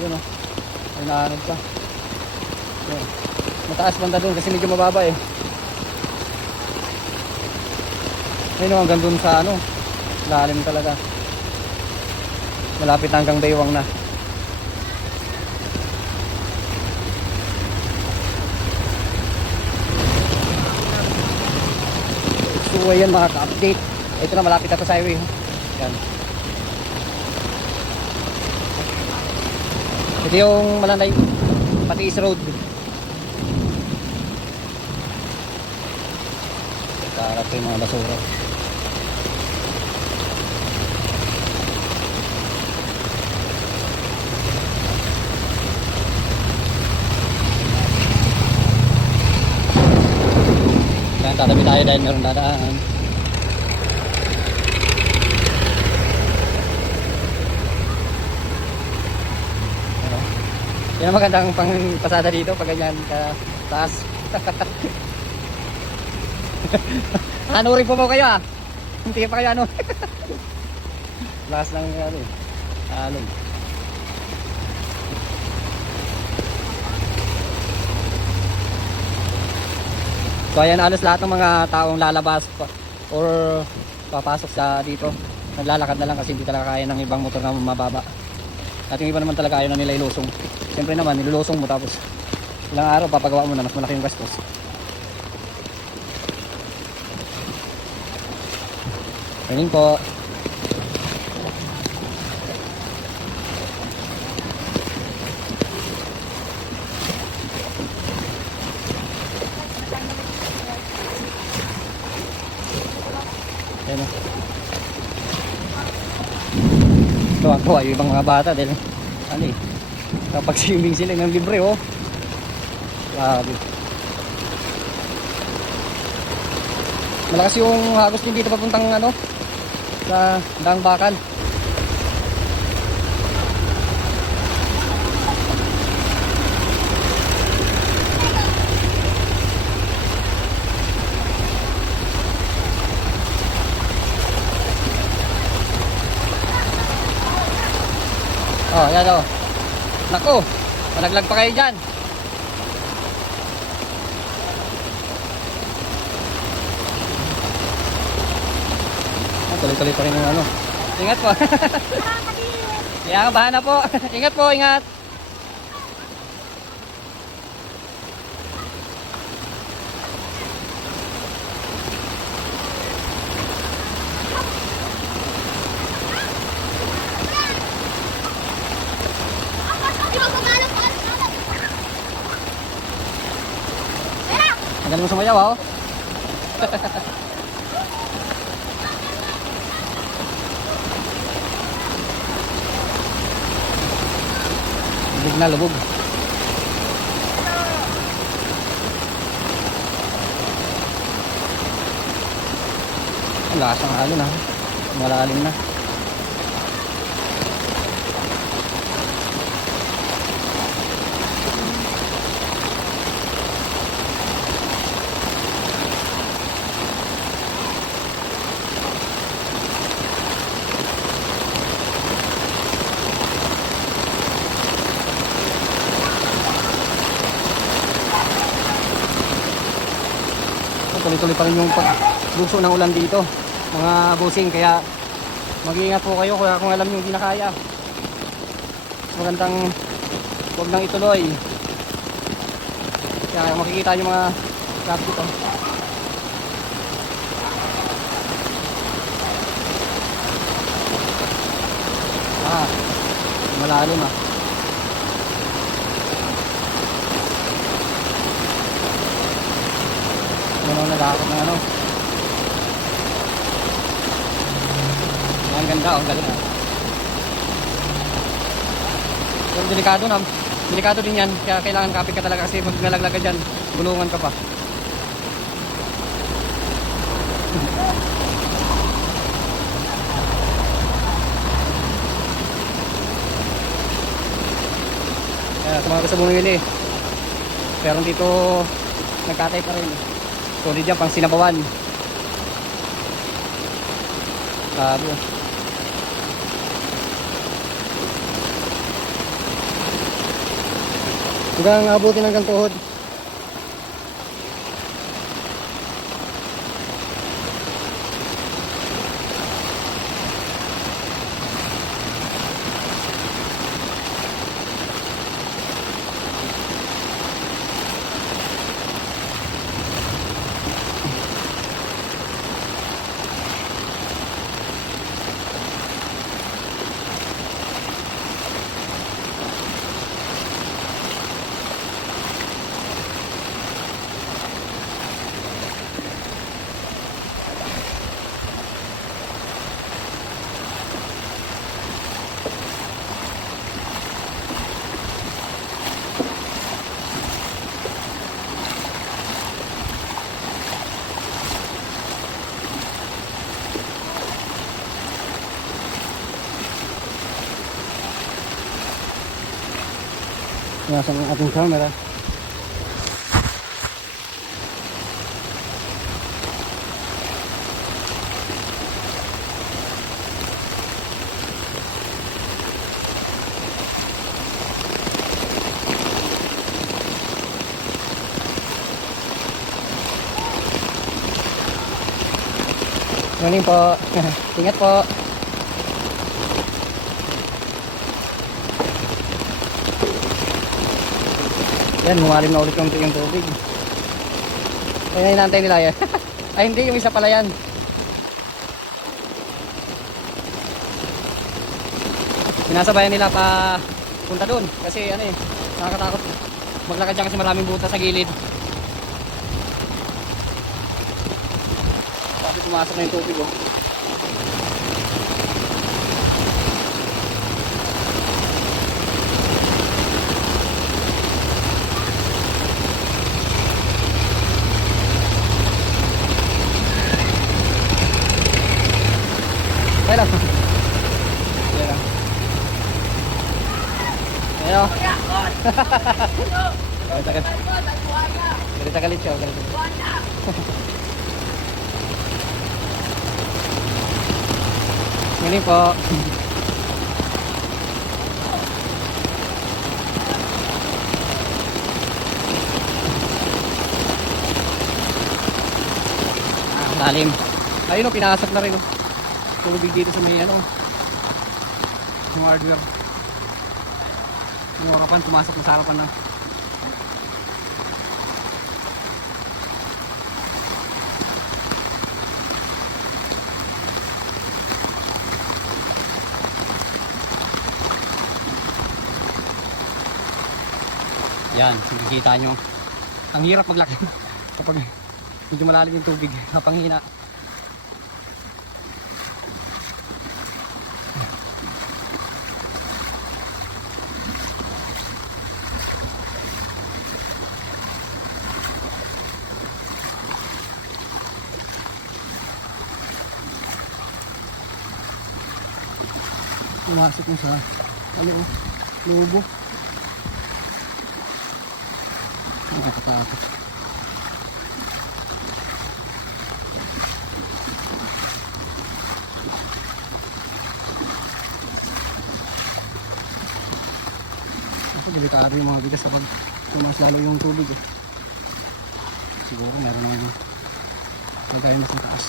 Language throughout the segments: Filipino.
Yun o. Ay naanod pa. Yun. Mataas banda dun kasi medyo mababa eh. Ayun o, hanggang dun sa ano. Lalim talaga. Malapit hanggang Baywang na. So ayan mga ka-update. Ito na, malapit na to sa highway. Yan. Ito yung Malanay Patiis Road. Para ito yung mga basura. Yan, tatabi tayo dahil meron dadaan. Yan ang magandang pang pasada dito pag ganyan ka taas. Hanurin po kayo ah. Hindi pa kayo ano. Lakas ng ano eh. Alon. So ayan, alos lahat ng mga taong lalabas or papasok sa dito naglalakad na lang kasi hindi talaga kaya ng ibang motor na mababa. At yung iba naman talaga ayaw na nila ilusong. Siyempre naman nilulusong mo tapos ilang araw papagawa mo na, mas malaki yung gastos. Tingin po. Ayan o. Tuwa-tuwa yung ibang mga bata dahil ano eh, kapag swimming sila ng libre oh. Grabe. Malakas yung hagos din dito papuntang ano sa Daang Bakal. Oh, yan oh. Nako, malaglag pa kayo dyan. Tuloy-tuloy pa rin yung ano. Ingat po. Kaya bahan na po. Ingat po, ingat. Ang galing mo sumayaw oh. Lubog na, lubog. Ang lakas ng alon ha. Malalim na. Tuloy-tuloy pa rin yung pagluso ng ulan dito mga busing, kaya mag-iingat po kayo kung alam nyo hindi na kaya. Magandang huwag nang ituloy, kaya makikita yung mga truck dito. Malalim ah. Ano nagakot ng ano. Ang ganda oh, galing ah. Pero delikado na. Delikado din yan, kaya kailangan kapit ka talaga kasi pag nalaglag ka dyan, gulungan ka pa. Kaya sa mga gusto bumili, pero dito nagkatay pa rin. So dito pang sinabawan. Sabi Hanggang abutin hanggang tuhod. Nasa ang ating camera. Morning po. Ingat po. Yan, humalim na ulit yung tubig. Ay, hinantay nila yan. Ay, hindi. Yung isa pala yan. Sinasabayan nila pa punta doon. Kasi ano eh, nakakatakot. Maglakad dyan kasi maraming butas sa gilid. Kasi pumasok na yung tubig oh. Okay lang. Okay lang. Ayo. Ganito kalit siya. Ngayon po. Lalim. Ayun o, pinasok na rin o. Tulubig dito sa may ano. Yung hardware. Yung harapan, pumasok na sa harapan na. Yan, nakikita nyo. Ang hirap maglakad kapag medyo malalim yung tubig, napanghina. Pumasok mo sa ano, lobo. Nakakatakot. Ako delikado yung mga bigas kapag tumas lalo yung tubig eh. Siguro meron naman lagay mo sa taas.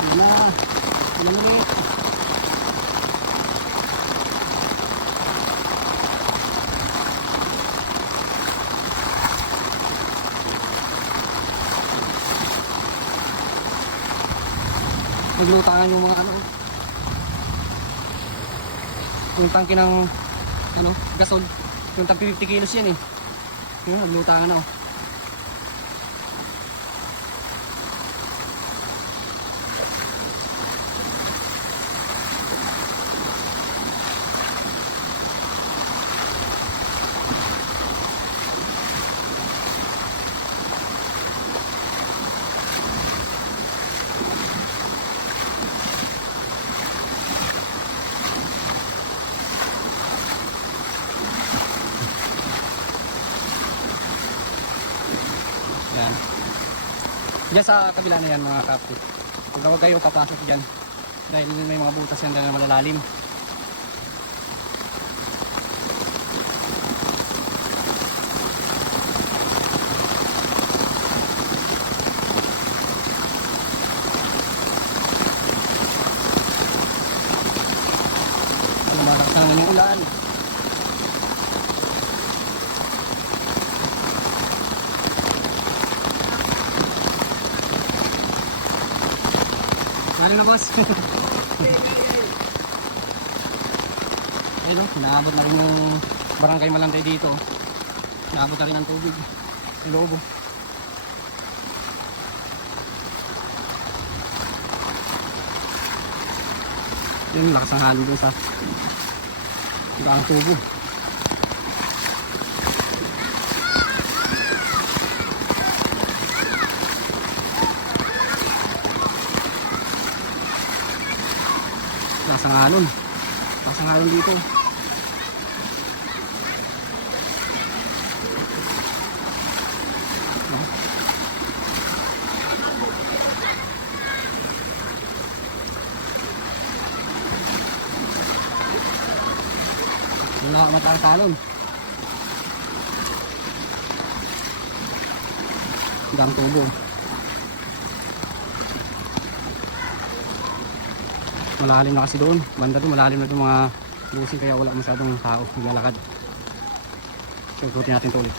Yan na. Ulit. Naglutangan yung mga ano, yung tangke ng ano, gasol, yung tag 50 kilos yan eh. Yun, naglutangan na oh. Yan. Diyan sa kabila na yan mga kapit. Huwag kayo papasok dyan. Dahil may mga butas yan na malalalim. Lumalakas na naman yung ulan. Lalo na boss. Ayun o, naabot na rin yung barangay Malantay dito. Naabot na rin ang tubig. Ang loob. Yun, lakas ng halo dun sa ibang tubo. Lakas ng halon. Lakas ng halon dito. Wala mataas halon. Dang tubo. Malalim na kasi doon. Banda doon, malalim na doon mga busing kaya wala masyadong tao naglalakad. So, ikutin natin ito ulit.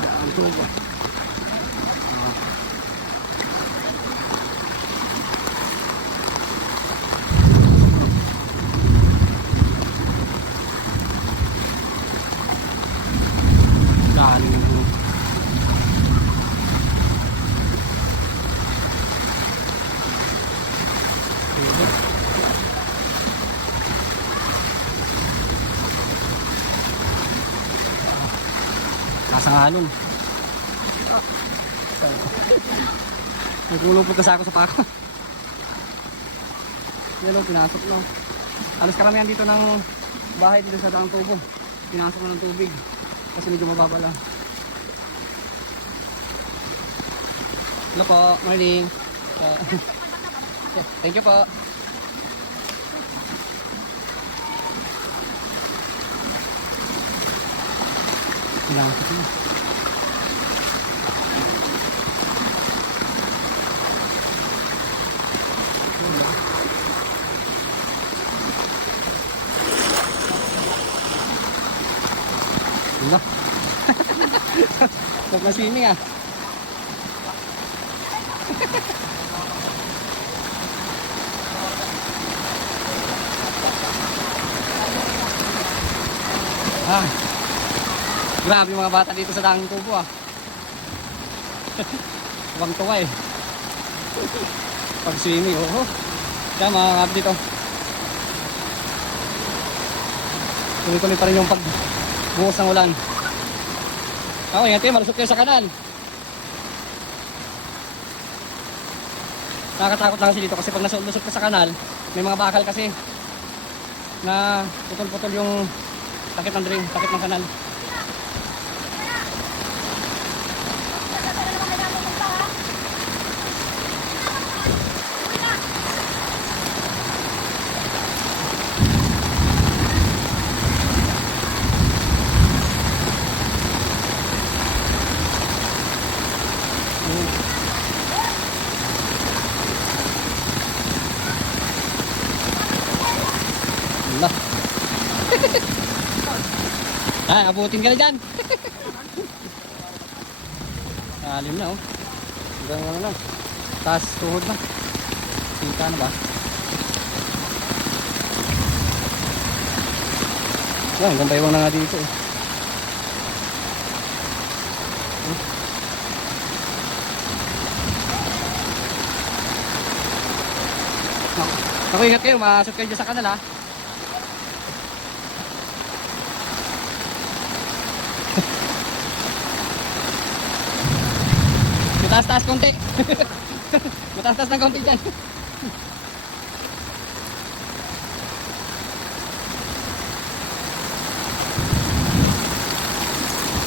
Ang tubo. Galing yung tubo. Nasa halong. Nagulupot na sa ako sa pako. Yan o, pinasok no. Alos karamihan dito ng bahay dito sa daang tubo. Pinasok na ng tubig. Kasi medyo mababa lang. Hello po, morning. Thank you po. Pinasok na. Wala. Stop na swimming ah. Ah. Grabe yung mga bata dito sa daang tubo ah. Huwag tuwa eh. Pag swimming, oh. Kaya mga kap dito. Tuloy-tuloy pa rin yung pagbuhos ng ulan. Ako, ingat kayo, malusot kayo sa kanal. Nakakatakot lang kasi dito kasi pag nasusot ka sa kanal, may mga bakal kasi na putol-putol yung takip ng drain, takip ng kanal. Allah. Ah, abutin ka na dyan. Alim na oh. Hanggang ano na. Taas tuhod na. Kita na ba? Yan, hanggang baywang na nga dito eh. Ako, ingat kayo, masot kayo dyan sa kanal ha. Mataas-taas konti. Mataas-taas ng konti dyan.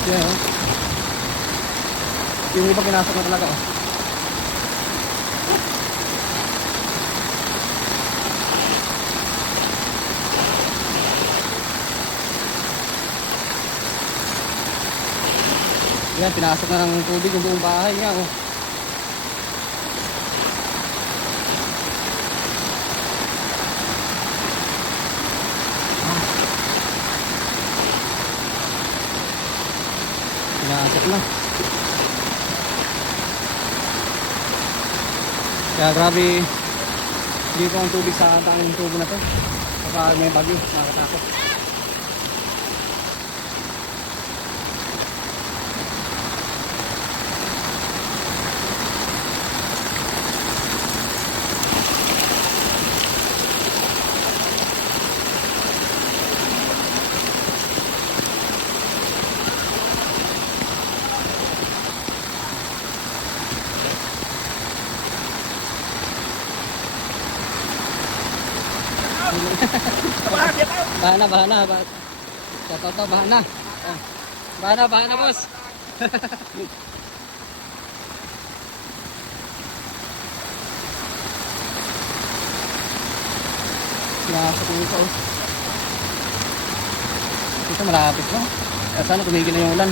Yeah, oh. Yung iba pinasok na talaga oh. Yan, pinasok na ng tubig yung buong bahay nga oh. Pinasok na. Kaya grabe dito ang tubig sa tanging tubo na to. Kapag may bagyo, nakakatakot. Bahana, bahana. Toto, bahana. Ah. Bahana, bahana, boss. Pinasok ko ito. Ito malapit no? Kaya sana tumigil na yung ulan.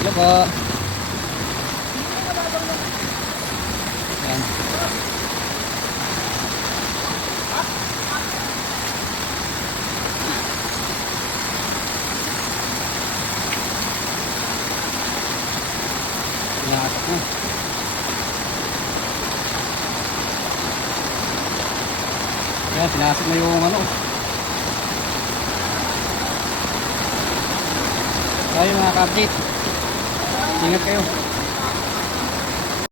Hello po. Yan. Pinasok na. Kaya pinasok na yung ano. Kaya mga ka-update. Ingat kayo.